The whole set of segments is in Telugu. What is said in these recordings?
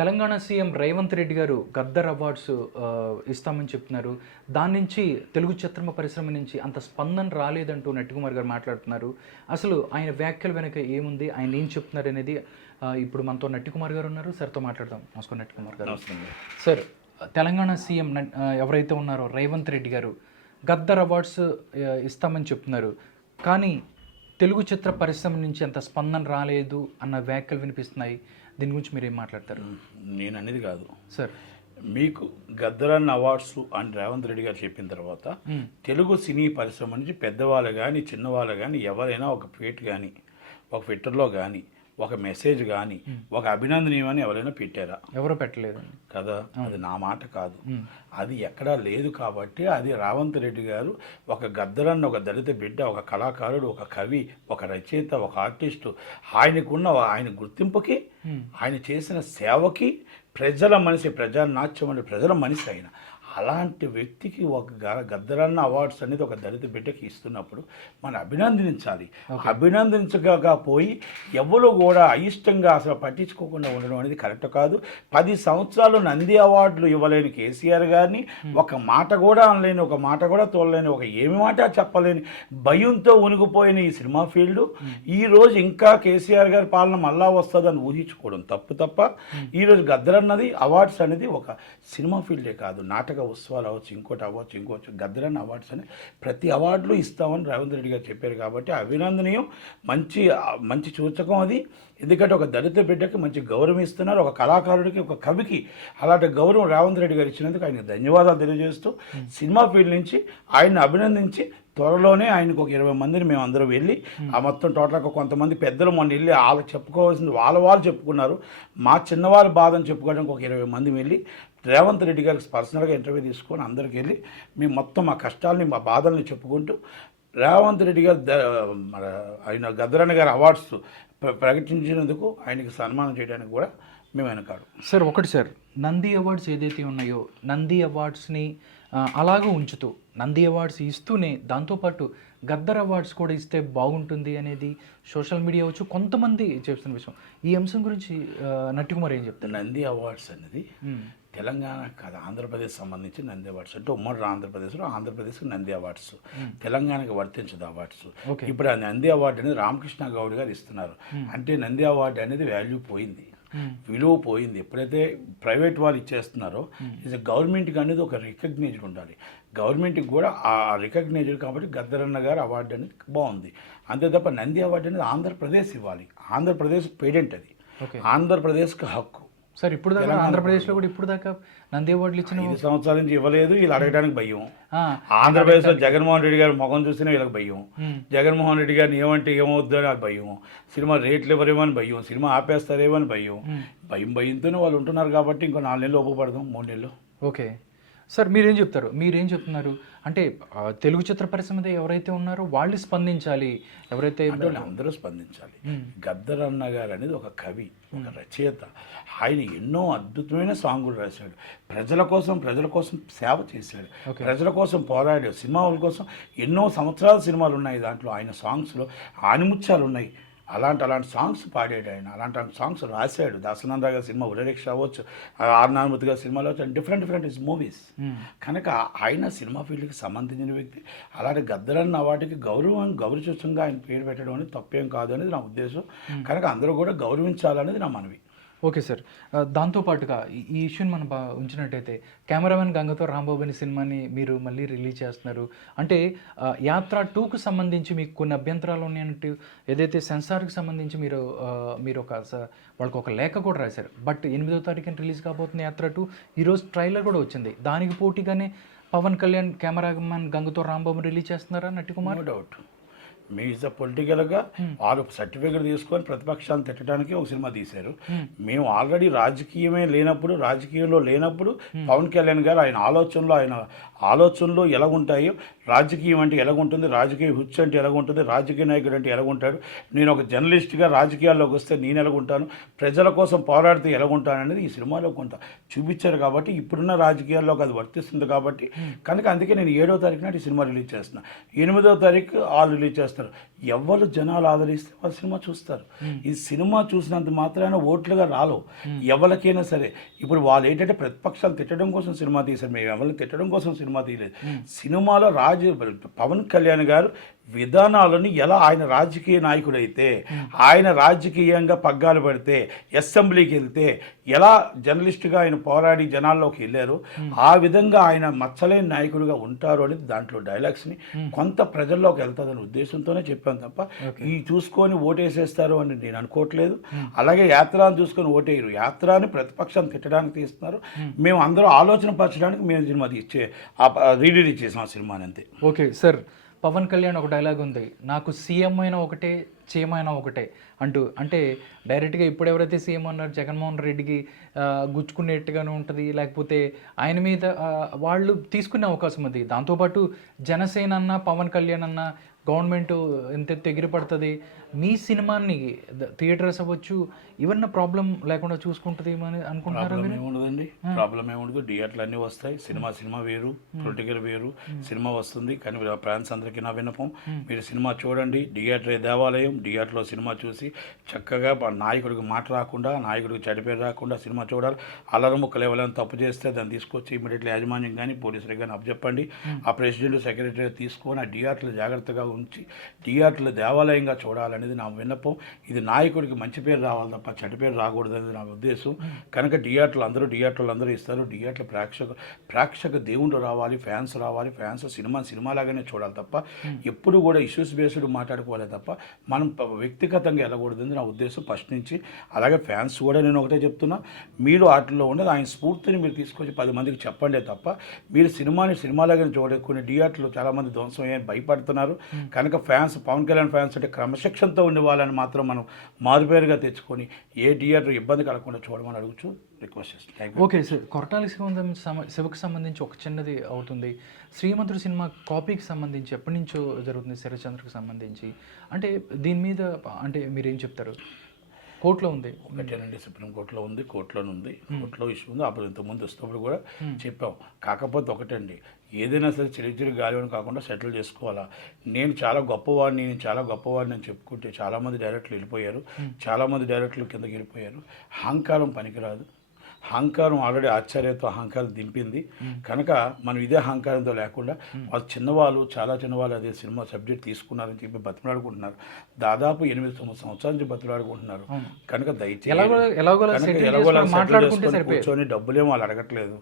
తెలంగాణ సీఎం రేవంత్ రెడ్డి గారు గద్దర్ అవార్డ్స్ ఇస్తామని చెప్తున్నారు. దాని నుంచి తెలుగు చిత్ర పరిశ్రమ నుంచి అంత స్పందన రాలేదంటూ నట్టికుమార్ గారు మాట్లాడుతున్నారు. అసలు ఆయన వ్యాఖ్యల వెనక ఏముంది, ఆయన ఏం చెప్తున్నారు అనేది ఇప్పుడు మనతో నట్టికుమార్ గారు ఉన్నారు. సార్తో మాట్లాడదాం. నమస్కారం నట్టికుమార్ గారు. సార్, తెలంగాణ సీఎం ఎవరైతే ఉన్నారో రేవంత్ రెడ్డి గారు గద్దర్ అవార్డ్స్ ఇస్తామని చెప్తున్నారు. కానీ తెలుగు చిత్ర పరిశ్రమ నుంచి అంత స్పందన రాలేదు అన్న వ్యాఖ్యలు వినిపిస్తున్నాయి. దీని గురించి మీరు ఏం మాట్లాడతారు? నేను అనేది కాదు సార్, మీకు గద్దరన్ అవార్డ్స్ అని రేవంత్ రెడ్డి గారు చెప్పిన తర్వాత తెలుగు సినీ పరిశ్రమ నుంచి పెద్దవాళ్ళు కానీ చిన్నవాళ్ళు కానీ ఎవరైనా ఒక ట్వీట్ కానీ ఒక ట్విట్టర్లో కానీ ఒక మెసేజ్ కానీ ఒక అభినందనీయం అని ఎవరైనా పెట్టారా? ఎవరో పెట్టలేదు కదా. అది నా మాట కాదు, అది ఎక్కడా లేదు. కాబట్టి అది రేవంత్ రెడ్డి గారు ఒక గద్దరన్న, ఒక దళిత బిడ్డ, ఒక కళాకారుడు, ఒక కవి, ఒక రచయిత, ఒక ఆర్టిస్టు, ఆయన గుర్తింపుకి, ఆయన చేసిన సేవకి, ప్రజల మనిషి, ప్రజానాట్యం అంటే ప్రజల మనిషి ఆయన. అలాంటి వ్యక్తికి ఒక గద్దరన్న అవార్డ్స్ అనేది ఒక దళిత బిడ్డకి ఇస్తున్నప్పుడు మనం అభినందించాలి. అభినందించకపోయి ఎవరు కూడా అయిష్టంగా అసలు పట్టించుకోకుండా ఉండడం అనేది కరెక్ట్ కాదు. 10 సంవత్సరాలు నంది అవార్డులు ఇవ్వలేని కేసీఆర్ గారిని ఒక మాట కూడా అనలేని, ఒక మాట కూడా తోలలేని, ఒక ఏమి మాట చెప్పలేని భయంతో ఉనిగిపోయిన ఈ సినిమా ఫీల్డ్ ఈరోజు ఇంకా కేసీఆర్ గారి పాలన మళ్ళా వస్తుందని ఊహించుకోవడం తప్ప ఈరోజు గద్దరన్నది అవార్డ్స్ అనేది ఒక సినిమా ఫీల్డే కాదు, నాటక ఉత్సవాలు అవ్వచ్చు, ఇంకోటి గద్దరన్న అవార్డ్స్ అని ప్రతి అవార్డులు ఇస్తామని రేవంత్ రెడ్డి గారు చెప్పారు. కాబట్టి అభినందనీయం, మంచి సూచకం అది. ఎందుకంటే ఒక దళిత బిడ్డకి మంచి గౌరవం ఇస్తున్నారు, ఒక కళాకారుడికి, ఒక కవికి అలాంటి గౌరవం రేవంత్ రెడ్డి గారు ఇచ్చినందుకు ఆయనకు ధన్యవాదాలు తెలియజేస్తూ సినిమా ఫీల్డ్ నుంచి ఆయన్ని అభినందించి త్వరలోనే ఆయనకు ఒక 20 మందిని మేము అందరూ వెళ్ళి ఆ మొత్తం టోటల్గా కొంతమంది పెద్దలు మొన్న వెళ్ళి వాళ్ళకి చెప్పుకోవాల్సింది వాళ్ళు చెప్పుకున్నారు. మా చిన్నవాళ్ళ బాధను చెప్పుకోవడానికి ఒక 20 మంది వెళ్ళి రేవంత్ రెడ్డి గారికి పర్సనల్గా ఇంటర్వ్యూ తీసుకొని అందరికి వెళ్ళి మేము మొత్తం మా కష్టాలని, మా బాధల్ని చెప్పుకుంటూ రేవంత్ రెడ్డి గారు ఆయన గద్దరన్న గారి అవార్డ్స్ ప్రకటించినందుకు ఆయనకి సన్మానం చేయడానికి కూడా మేము వెనకాడు. సార్, సార్, నంది అవార్డ్స్ ఏదైతే ఉన్నాయో నంది అవార్డ్స్ని అలాగే ఉంచుతూ నంది అవార్డ్స్ ఇస్తూనే దాంతోపాటు గద్దర్ అవార్డ్స్ కూడా ఇస్తే బాగుంటుంది అనేది సోషల్ మీడియా వచ్చి కొంతమంది చేస్తున్న విషయం. ఈ అంశం గురించి నట్టికుమార్ ఏం చెప్తారు? నంది అవార్డ్స్ అనేది తెలంగాణ కాదు, ఆంధ్రప్రదేశ్ సంబంధించి నంది అవార్డ్స్ అంటే ఉమ్మడి ఆంధ్రప్రదేశ్కి నంది అవార్డ్స్, తెలంగాణకి వర్తించదు అవార్డ్స్. ఇప్పుడు ఆ నంది అవార్డు అనేది రామకృష్ణ గౌడ్ గారు ఇస్తున్నారు. అంటే నంది అవార్డు అనేది వాల్యూ పోయింది, విలువ పోయింది. ఎప్పుడైతే ప్రైవేట్ వాళ్ళు ఇచ్చేస్తున్నారో ఇది గవర్నమెంట్కి అనేది ఒక రికగ్నైజ్డ్ ఉండాలి. గవర్నమెంట్కి కూడా ఆ రికగ్నైజ్డ్ కాబట్టి గద్దరన్న గారు అవార్డు అనేది బాగుంది. అంతే తప్ప నంది అవార్డు అనేది ఆంధ్రప్రదేశ్ ఇవ్వాలి. ఆంధ్రప్రదేశ్ పేటెంట్ అది, ఆంధ్రప్రదేశ్కి హక్కు. సార్, ఇప్పుడు దాకా ఆంధ్రప్రదేశ్లో కూడా ఇప్పుడు దాకా నంది అవార్డులు ఇచ్చిన 5 సంవత్సరాల నుంచి ఇవ్వలేదు. వీళ్ళు అడగడానికి భయం. ఆంధ్రప్రదేశ్లో జగన్మోహన్ రెడ్డి గారు ముఖం చూసినా వీళ్ళకి భయం. జగన్మోహన్ రెడ్డి గారిని ఏమంటే ఏమవుద్దు అని భయం. సినిమా రేట్లు ఎవరేమో అని భయం. సినిమా ఆపేస్తారేమో అని భయంతోనే వాళ్ళు ఉంటున్నారు. కాబట్టి ఇంకో 4 నెలలు ఒప్పుపడదాం, 3 నెలలు. ఓకే సార్, మీరేం చెప్తారు? మీరేం చెప్తున్నారు అంటే తెలుగు చిత్ర పరిశ్రమ ఎవరైతే ఉన్నారో వాళ్ళు స్పందించాలి, ఎవరైతే అందరూ స్పందించాలి. గద్దరన్న గారు అనేది ఒక కవి, ఒక రచయిత. ఆయన ఎన్నో అద్భుతమైన సాంగులు రాశాడు. ప్రజల కోసం సేవ చేశాడు, ప్రజల కోసం పోరాడాడు. సినిమాల కోసం ఎన్నో సంవత్సరాల సినిమాలు ఉన్నాయి. దాంట్లో ఆయన సాంగ్స్లో ఆనిముత్యాలు ఉన్నాయి. అలాంటి సాంగ్స్ పాడాడు ఆయన, అలాంటి సాంగ్స్ రాశాడు. దాసనంద గారి సినిమా ఉరరీక్ష అవ్వచ్చు, ఆర్ నారాయణమూర్తి గారి సినిమాలు అవ్వచ్చు, డిఫరెంట్ మూవీస్. కనుక ఆయన సినిమా ఫీల్డ్కి సంబంధించిన వ్యక్తి. అలాంటి గద్దరన్న వాటికి గౌరవసూచంగా ఆయన పేరు పెట్టడం అనేది తప్పేం కాదు అనేది నా ఉద్దేశం. కనుక అందరూ కూడా గౌరవించాలనేది నా మనవి. ఓకే సార్, దాంతోపాటుగా ఈ ఇష్యూని మనం ఉంచినట్టయితే కెమెరామెన్ గంగతో రాంబాబు అనే సినిమాని మీరు మళ్ళీ రిలీజ్ చేస్తున్నారు. అంటే యాత్ర 2కు సంబంధించి మీకు కొన్ని అభ్యంతరాలు ఉన్నాయంటే ఏదైతే సెన్సార్కి సంబంధించి మీరు వాళ్ళకి ఒక లేఖ కూడా రాశారు. బట్ 8వ తారీఖున రిలీజ్ కాబోతున్న యాత్ర 2 ఈరోజు ట్రైలర్ కూడా వచ్చింది. దానికి పోటీగానే పవన్ కళ్యాణ్ కెమెరామెన్ గంగతో రాంబాబు రిలీజ్ చేస్తున్నారా నట్టికుమార్? No doubt. మీ ఇస్ పొలిటికల్గా వాళ్ళు సర్టిఫికేట్ తీసుకొని ప్రతిపక్షాన్ని తిట్టడానికి ఒక సినిమా తీశారు. మేము ఆల్రెడీ రాజకీయంలో లేనప్పుడు పవన్ కళ్యాణ్ గారు ఆయన ఆలోచనలు ఎలాగుంటాయో, రాజకీయం అంటే ఎలాగుంటుంది, రాజకీయ హుచ్చు అంటే ఎలాగుంటుంది, రాజకీయ నాయకుడు అంటే ఎలాగుంటాడు, నేను ఒక జర్నలిస్ట్గా రాజకీయాల్లోకి వస్తే నేను ఎలాగుంటాను, ప్రజల కోసం పోరాడితే ఎలాగుంటాను అనేది ఈ సినిమాలో కొంత చూపించారు. కాబట్టి ఇప్పుడున్న రాజకీయాల్లోకి అది వర్తిస్తుంది. కాబట్టి కనుక అందుకే నేను 7వ తారీఖు నాటి ఈ సినిమా రిలీజ్ చేస్తున్నాను. 8వ తారీఖు రిలీజ్ చేస్తున్నాను. చేస్తారు. ఎవరు జనాలు ఆదరిస్తే వాళ్ళు సినిమా చూస్తారు. ఈ సినిమా చూసినంత మాత్రాన ఓట్లుగా రాలవు ఎవరికైనా సరే. ఇప్పుడు వాళ్ళు ఏంటంటే ప్రతిపక్షాలు తిట్టడం కోసం సినిమా తీశారు, మేము ఎవరిని తిట్టడం కోసం సినిమా తీయలేదు. సినిమాలో పవన్ కళ్యాణ్ గారు విధానాలను ఎలా ఆయన రాజకీయ నాయకుడైతే, ఆయన రాజకీయంగా పగ్గాలు పడితే, అసెంబ్లీకి వెళ్తే ఎలా జర్నలిస్టుగా ఆయన పోరాడి జనాల్లోకి వెళ్ళారు, ఆ విధంగా ఆయన మచ్చలేని నాయకుడిగా ఉంటారు అనేది దాంట్లో డైలాగ్స్ని కొంత ప్రజల్లోకి వెళ్తుందనే ఉద్దేశంతోనే చెప్పాను తప్ప ఈ చూసుకొని ఓటేసేస్తారు అని నేను అనుకోవట్లేదు. అలాగే యాత్రను చూసుకొని ఓటేయరు, యాత్రని ప్రతిపక్షాన్ని తిట్టడానికి తీస్తున్నారు. మేము అందరూ ఆలోచన పరచడానికి మేము సినిమా రిలీజ్ చేసాం ఆ సినిమాని, అంతే. ఓకే సార్, పవన్ కళ్యాణ్ ఒక డైలాగ్ ఉంది, నాకు సీఎం అయినా ఒకటే చేయమైనా ఒకటే అంటూ. అంటే డైరెక్ట్గా ఇప్పుడు ఎవరైతే సీఎం అన్నారు జగన్మోహన్ రెడ్డికి గుచ్చుకునేట్టుగానే ఉంటుంది, లేకపోతే ఆయన మీద వాళ్ళు తీసుకునే అవకాశం ఉంది. దాంతోపాటు జనసేన అన్న పవన్ కళ్యాణ్ అన్న గవర్నమెంట్ ఎంత ఎగిరిపడుతుంది, మీ సినిమాని థియేటర్స్ అవ్వచ్చు ఇవన్నీ ప్రాబ్లం లేకుండా చూసుకుంటుంది అని అనుకుంటున్నారు. ఏముండదండి, ప్రాబ్లం ఏముండదు. థియేటర్లు అన్నీ వస్తాయి. సినిమా వేరు, పొలిటికల్ వేరు. సినిమా వస్తుంది. కానీ ఫ్యాన్స్ అందరికీ నా విన్నపం, మీరు సినిమా చూడండి. థియేటర్ దేవాలయం, థియేటర్లో సినిమా చూసి చక్కగా నాయకుడికి మాట రాకుండా, నాయకుడికి చెడిపేరు రాకుండా సినిమా చూడాలి. అల్లరి ముక్కలు ఎవరైనా తప్పు చేస్తే దాన్ని తీసుకొచ్చి ఇమీడియట్లీ యాజమాన్యం కానీ పోలీసులకు కానీ అప్పచెప్పండి. ఆ ప్రెసిడెంట్ సెక్రటరీ తీసుకొని ఆ థియేటర్లు జాగ్రత్తగా ఉంచి థియేటర్లు దేవాలయంగా చూడాలనేది నా విన్నపం. ఇది నాయకుడికి మంచి పేరు రావాలి తప్ప చెడ్డ పేరు రాకూడదు అనేది నా ఉద్దేశం. కనుక థియేటర్లు అందరూ ఇస్తారు. థియేటర్లు ప్రేక్షక దేవుళ్ళు రావాలి, ఫ్యాన్స్ రావాలి. ఫ్యాన్స్ సినిమాలాగానే చూడాలి తప్ప ఎప్పుడు కూడా ఇష్యూస్ బేస్డ్ మాట్లాడుకోవాలి తప్ప మనం వ్యక్తిగతంగా వెళ్ళకూడదని నా ఉద్దేశం ఫస్ట్ నుంచి. అలాగే ఫ్యాన్స్ కూడా నేను ఒకటే చెప్తున్నా, మీరు వాటిల్లో ఉన్నది ఆయన స్ఫూర్తిని మీరు తీసుకొచ్చి 10 మందికి చెప్పండి తప్ప మీరు సినిమాలాగానే చూడలేదు. కొన్ని థియేటర్లు చాలామంది ధ్వంసం అయ్యి భయపడుతున్నారు. కనుక పవన్ కళ్యాణ్ ఫ్యాన్స్ అంటే క్రమశిక్షణతో ఉండే వాళ్ళని మాత్రం మనం మారుపేరుగా తెచ్చుకొని ఏ థియేటర్ ఇబ్బంది కలగకుండా చూడమని అడుగుచు రిక్వెస్ట్ చేస్తాను. ఓకే సార్, కొరటాల శివకు సంబంధించి ఒక చిన్నది అవుతుంది. శ్రీమంతుడు సినిమా కాపీకి సంబంధించి ఎప్పటి నుంచో జరుగుతుంది, శరత్చంద్రకి సంబంధించి. అంటే దీని మీద అంటే మీరేం చెప్తారు? కోర్టులో ఉంది ఒకటేనండి, సుప్రీంకోర్టులో ఉంది, కోర్టులో ఇష్యూ ఉంది. అప్పుడు ఇంతకుముందు వస్తున్నప్పుడు కూడా చెప్పాం. కాకపోతే ఒకటండి, ఏదైనా సరే చిలిచిలి గాలిని కాకుండా సెటిల్ చేసుకోవాలా. నేను చాలా గొప్పవాడిని అని చెప్పుకుంటే చాలామంది డైరెక్టర్లు వెళ్ళిపోయారు, చాలామంది డైరెక్టర్లు కిందకి వెళ్ళిపోయారు. అహంకారం పనికిరాదు. అహంకారం ఆల్రెడీ ఆశ్చర్యంతో అహంకారం దింపింది. కనుక మనం ఇదే అహంకారంతో లేకుండా వాళ్ళు చాలా చిన్నవాళ్ళు అదే సినిమా సబ్జెక్ట్ తీసుకున్నారని చెప్పి బతిమలాడుకుంటున్నారు. దాదాపు 8-9 సంవత్సరాల నుంచి బతిమలాడుకుంటున్నారు. కనుక దయచేసి కూర్చొని డబ్బులేమో వాళ్ళు అడగట్లేదు,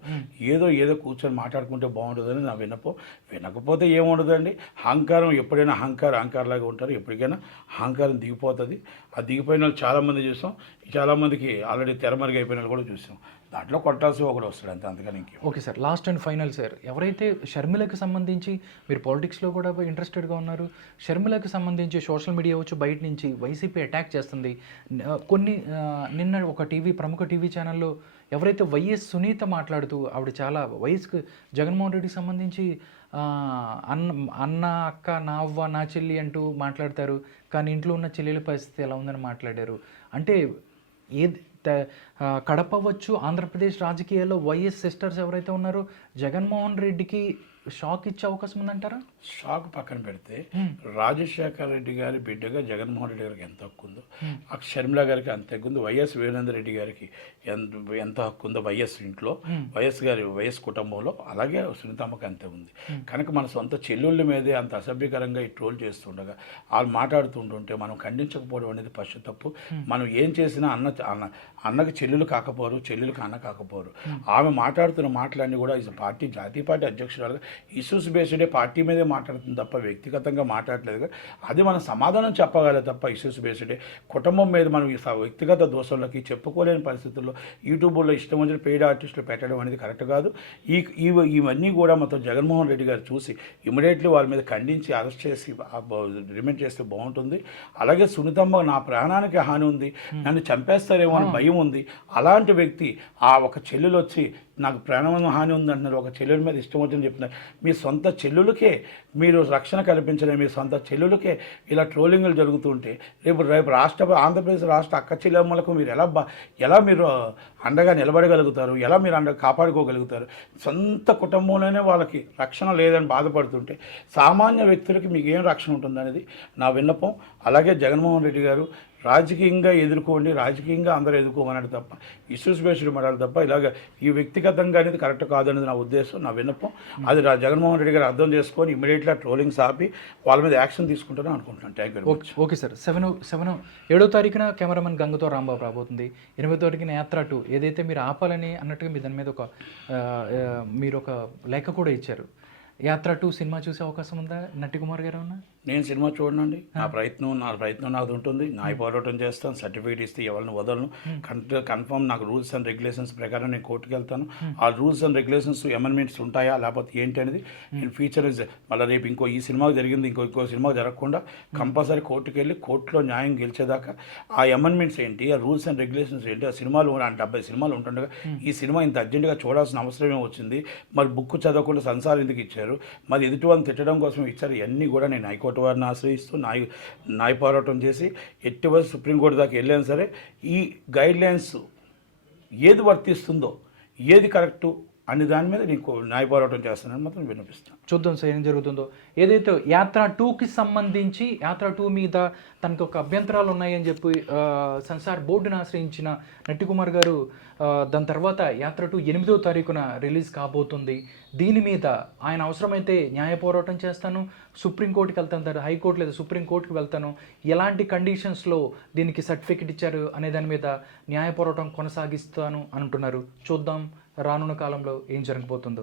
ఏదో కూర్చొని మాట్లాడుకుంటే బాగుంటుందని నా విన్నపం. వినకపోతే ఏముండదండి, అహంకారం ఎప్పుడైనా అహంకారంలాగా ఉంటారు. ఎప్పటికైనా అహంకారం దిగిపోతుంది. ఆ దిగిపోయిన వాళ్ళు చాలామంది చూసాం, చాలామందికి ఆల్రెడీ తెరమరుగు అయిపోయిన వాళ్ళు కూడా చూసాం. దాంట్లో కొట్టాల్సి ఒకటి వస్తాడు అంతే, అంతకని ఇంకే. Okay sir, last and final sir, ఎవరైతే షర్మిలకు సంబంధించి మీరు పాలిటిక్స్లో కూడా ఇంట్రెస్టెడ్గా ఉన్నారు, షర్మిలకు సంబంధించి సోషల్ మీడియా వచ్చి బయట నుంచి వైసీపీ అటాక్ చేస్తుంది. నిన్న ఒక ప్రముఖ టీవీ ఛానల్లో ఎవరైతే వైఎస్ సునీత మాట్లాడుతూ ఆవిడ చాలా వయసుకు జగన్మోహన్ రెడ్డికి సంబంధించి అన్న అక్క నా అవ్వ నా చెల్లి అంటూ మాట్లాడతారు, కానీ ఇంట్లో ఉన్న చెల్లెల పరిస్థితి ఎలా ఉందని మాట్లాడారు. అంటే కడప అవ్వచ్చు, ఆంధ్రప్రదేశ్ రాజకీయాల్లో వైఎస్ సిస్టర్స్ ఎవరైతే ఉన్నారో జగన్మోహన్ రెడ్డికి షాక్ ఇచ్చే అవకాశం ఉందంటారా? షాక్ పక్కన పెడితే రాజశేఖర రెడ్డి గారి బిడ్డగా జగన్మోహన్ రెడ్డి గారికి ఎంత హక్కు ఉందో, షర్మిల గారికి అంత హక్కు ఉంది. వైఎస్ వీరేంద్ర రెడ్డి గారికి ఎంత హక్కు ఉందో వైఎస్ ఇంట్లో, వైఎస్ కుటుంబంలో, అలాగే సునీతమ్మకి అంతే ఉంది. కనుక మన సొంత చెల్లెళ్ళ మీదే అంత అసభ్యకరంగా ఈ ట్రోల్ చేస్తుండగా వాళ్ళు మాట్లాడుతుంటుంటే మనం ఖండించకపోవడం అనేది ఫస్ట్ తప్పు. మనం ఏం చేసినా అన్నకి చెల్లెలు కాకపోరు, చెల్లెలకు అన్న కాకపోరు. ఆమె మాట్లాడుతున్న మాటలన్నీ కూడా జాతీయ పార్టీ అధ్యక్షురాలుగా ఇష్యూస్ బేస్డే పార్టీ మీదే మాట్లాడుతుంది తప్ప వ్యక్తిగతంగా మాట్లాడలేదు. అది మనం సమాధానం చెప్పగలే తప్ప ఇష్యూస్ బేస్డే కుటుంబం మీద మనం వ్యక్తిగత దోషంలోకి చెప్పుకోలేని పరిస్థితుల్లో యూట్యూబ్లో ఇష్టం వచ్చిన పెయిడ్ ఆర్టిస్టులు పెట్టడం అనేది కరెక్ట్ కాదు. ఇవన్నీ కూడా మొత్తం జగన్మోహన్ రెడ్డి గారు చూసి ఇమీడియట్లీ వాళ్ళ మీద ఖండించి అరెస్ట్ చేసి రిమైండ్ చేస్తే బాగుంటుంది. అలాగే సునీతమ్మ నా ప్రాణానికి హాని ఉంది, నన్ను చంపేస్తారేమో అని భయం ఉంది. అలాంటి వ్యక్తి ఆ ఒక చెల్లెలు వచ్చి నాకు ప్రాణమైన హాని ఉందంటున్నారు, ఒక చెల్లెల మీద ఇష్టం వచ్చిందని చెప్తున్నారు. మీ సొంత చెల్లులకే మీరు రక్షణ కల్పించలేదు, మీ సొంత చెల్లులకే ఇలా ట్రోలింగ్లు జరుగుతుంటే రేపు ఆంధ్రప్రదేశ్ రాష్ట్ర అక్క చెల్లెమ్మలకు మీరు ఎలా మీరు అండగా నిలబడగలుగుతారు, ఎలా మీరు కాపాడుకోగలుగుతారు? సొంత కుటుంబంలోనే వాళ్ళకి రక్షణ లేదని బాధపడుతుంటే సామాన్య వ్యక్తులకి మీకు ఏం రక్షణ ఉంటుందనేది నా విన్నపం. అలాగే జగన్మోహన్ రెడ్డి గారు రాజకీయంగా ఎదుర్కోండి, రాజకీయంగా అందరూ ఎదుర్కోమన్నాడు తప్ప ఇష్యూస్ బేస్డ్ మాట్లాడు తప్ప ఇలాగ ఈ వ్యక్తిగతంగా అనేది కరెక్ట్ కాదనేది నా ఉద్దేశం, నా విన్నపం. అది జగన్మోహన్ రెడ్డి గారు అర్థం చేసుకొని ఇమీడియట్గా ట్రోలింగ్స్ ఆపి వాళ్ళ మీద యాక్షన్ తీసుకుంటారని అనుకుంటున్నాను. Thank you very much. Okay sir. 7వ తారీఖున కెమెరామెన్ గంగతో రాంబాబు రాబోతుంది. 8వ తారీఖున యాత్ర 2 ఏదైతే మీరు ఆపాలని అన్నట్టుగా మీ దాని మీద మీరు ఒక లేఖ కూడా ఇచ్చారు. యాత్ర 2 సినిమా చూసే అవకాశం ఉందా నట్టి కుమార్ గారు? ఏమన్నా నేను సినిమా చూడనండి, నా ప్రయత్నం నాది ఉంటుంది. న్యాయ పోరాటం చేస్తాను, సర్టిఫికేట్ ఇస్తే ఎవరిని వదలను. కన్ఫర్మ్ నాకు రూల్స్ అండ్ రెగ్యులేషన్స్ ప్రకారం నేను కోర్టుకు వెళ్తాను. ఆ రూల్స్ అండ్ రెగ్యులేషన్స్ అమెండ్మెంట్స్ ఉంటాయా లేకపోతే ఏంటి అనేది నేను ఫ్యూచర్ మళ్ళీ రేపు ఈ సినిమాకి జరిగింది ఇంకో సినిమా జరగకుండా కంపల్సరీ కోర్టుకు వెళ్ళి కోర్టులో న్యాయం గెలిచేదాకా ఆ అమెండ్మెంట్స్ ఏంటి, ఆ రూల్స్ అండ్ రెగ్యులేషన్స్ ఏంటి, ఆ సినిమాలు 70 సినిమాలు ఉంటుండగా ఈ సినిమా ఇంత అర్జెంటుగా చూడాల్సిన అవసరమే వచ్చింది, మరి బుక్ చదవకుండా సంసారం ఎందుకు ఇచ్చారు, మరి ఎదుటి వాళ్ళని తిట్టడం కోసం ఇచ్చారు, ఇవన్నీ కూడా నేను హైకోర్టు వారిని ఆశ్రయిస్తూ న్యాయ పోరాటం చేసి ఎట్టి వరకు సుప్రీంకోర్టు దాకా వెళ్ళాను సరే ఈ గైడ్లైన్స్ ఏది వర్తిస్తుందో ఏది కరెక్టు అనే దాని మీద నీకు న్యాయ పోరాటం చేస్తానని మాత్రం వినిపిస్తాను. చూద్దాం సార్ ఏం జరుగుతుందో. ఏదైతే యాత్ర 2కి సంబంధించి యాత్ర 2 మీద తనకు ఒక అభ్యంతరాలు ఉన్నాయని చెప్పి సెన్సార్ బోర్డును ఆశ్రయించిన నట్టి కుమార్ గారు దాని తర్వాత యాత్ర 2 8వ తారీఖున రిలీజ్ కాబోతుంది. దీని మీద ఆయన అవసరమైతే న్యాయ పోరాటం చేస్తాను, సుప్రీంకోర్టుకి వెళ్తాను, హైకోర్టు లేదా సుప్రీంకోర్టుకి వెళ్తాను, ఎలాంటి కండిషన్స్లో దీనికి సర్టిఫికెట్ ఇచ్చారు అనే దాని మీద న్యాయ పోరాటం కొనసాగిస్తాను అంటున్నారు. చూద్దాం రానున్న కాలంలో ఏం జరగబోతుందో.